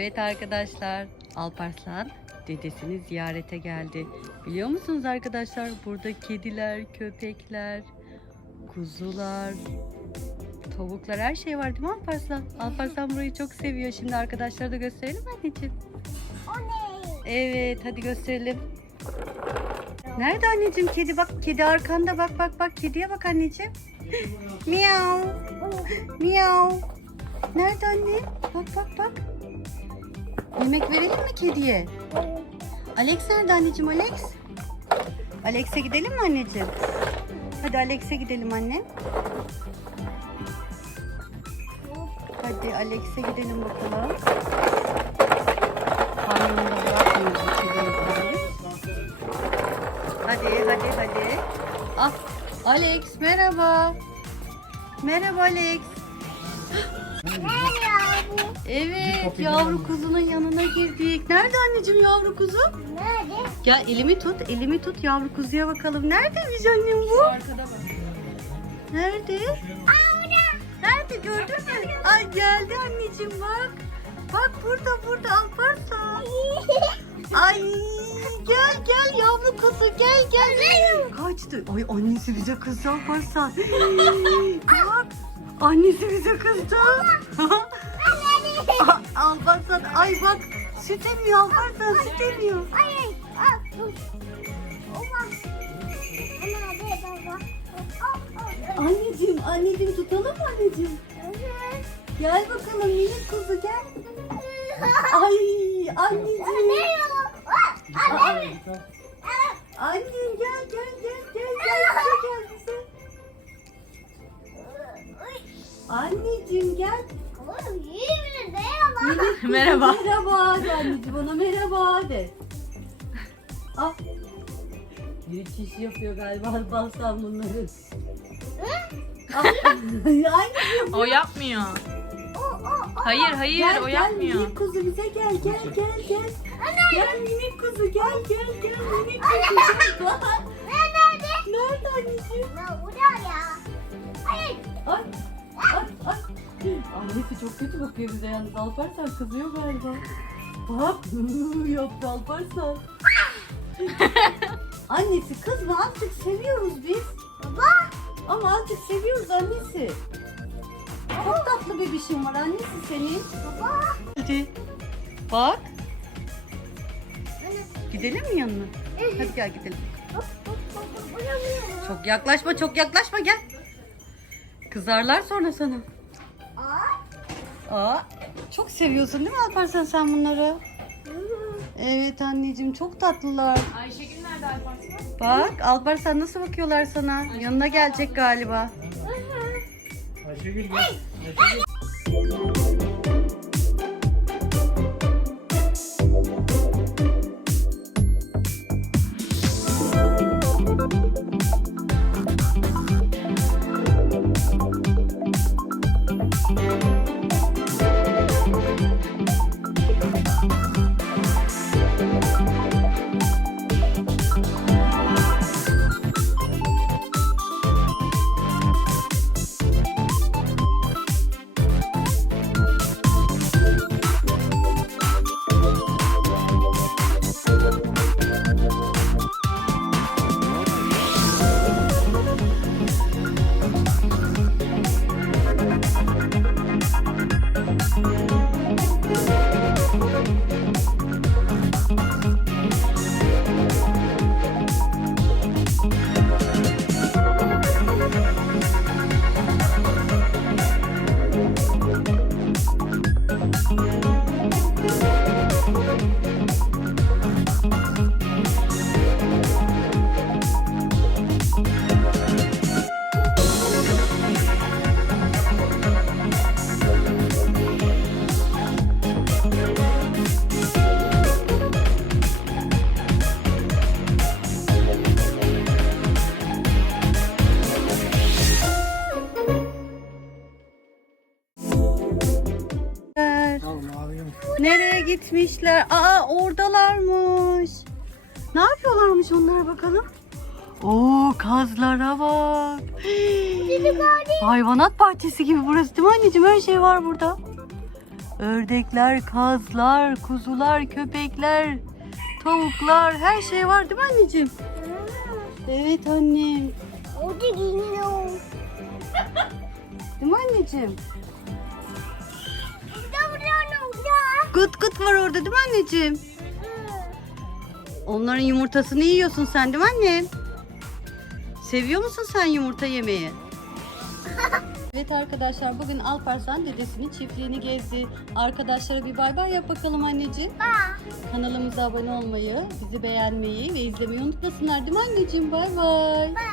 Evet arkadaşlar, Alparslan dedesini ziyarete geldi. Biliyor musunuz arkadaşlar burada kediler, köpekler, kuzular, tavuklar her şey var değil mi Alparslan? Alparslan burayı çok seviyor. Şimdi arkadaşlara da gösterelim anneciğim. Evet hadi gösterelim. Nerede anneciğim kedi bak kedi arkanda bak bak bak kediye bak anneciğim. Miau. Miau. Nerede anne? Bak bak bak. Yemek verelim mi kediye? Alex nerede anneciğim Alex? Alex'e gidelim mi anneciğim? Hadi Alex'e gidelim anne. Hadi Alex'e gidelim bakalım. Hadi hadi hadi. Ah Alex merhaba. Merhaba Alex. Evet yavru kuzunun yanına girdik. Nerede anneciğim yavru kuzu? Nerede? Gel elimi tut, elimi tut yavru kuzuya bakalım. Neredeymiş annem bu? Arkada bak. Nerede? Nerede gördün mü? Ay geldi anneciğim bak. Bak burada burada Alparslan. Ay gel gel yavru kuzu gel gel. Kaçtı. Ay annesi bize kızdı Alparslan. bak annesi bize kızdı. Alparslan ay bak süt emiyor Alparslan süt emiyor. Ay ay. Anneciğim anneciğim tutalım mı anneciğim? Gel bakalım minik kuzu gel. Ay anneciğim. Merhaba. Merhaba. Merhaba de anneciğim ona merhaba de. Al. Bir çiş yapıyor galiba Alparslan bunları. Al. Anneciğim O yapmıyor. O, o, o. Hayır hayır Gel o gel yapmıyor. minik kuzu bize gel gel gel gel. Gel minik kuzu gel gel gel minik kuzu gel. Bak. Nerede? Nerede anneciğim? Ya burada ya. Hayır. Ay ay ay. Annesi çok kötü bakıyor bize yalnız Alparslan kızıyor galiba. Bak yaptı Alparslan. annesi kızma azıcık seviyoruz biz. Baba. Ama azıcık seviyoruz annesi. Çok tatlı bebişim var annesi senin. Baba. Hadi. Bak. Gidelim mi yanına? Hadi gel gidelim. Çok yaklaşma, çok yaklaşma gel. Kızarlar sonra sana. Aa. Çok seviyorsun değil mi Alparslan sen bunları? Evet anneciğim çok tatlılar. Ayşegül nerede Alparslan? Bak Alparslan nasıl bakıyorlar sana? Yanına gelecek galiba. Ayşegül gel. Ayşegül. Nereye gitmişler? Aa oradalarmış. Ne yapıyorlarmış onlar bakalım? Oo kazlara bak. Hayvanat bahçesi gibi burası değil mi anneciğim? Her şey var burada. Ördekler, kazlar, kuzular, köpekler, tavuklar her şey var değil mi anneciğim? Evet annem. Orada giyiniyor. Değil mi anneciğim? Kut kut var orada değil mi anneciğim? Onların yumurtasını yiyorsun sen değil mi annem? Seviyor musun sen yumurta yemeyi? evet arkadaşlar bugün Alparslan dedesinin çiftliğini gezdi. Arkadaşlara bir bay bay yap bakalım anneciğim. Bak. Kanalımıza abone olmayı, bizi beğenmeyi ve izlemeyi unutmasınlar değil mi anneciğim? Bay bay. Bak.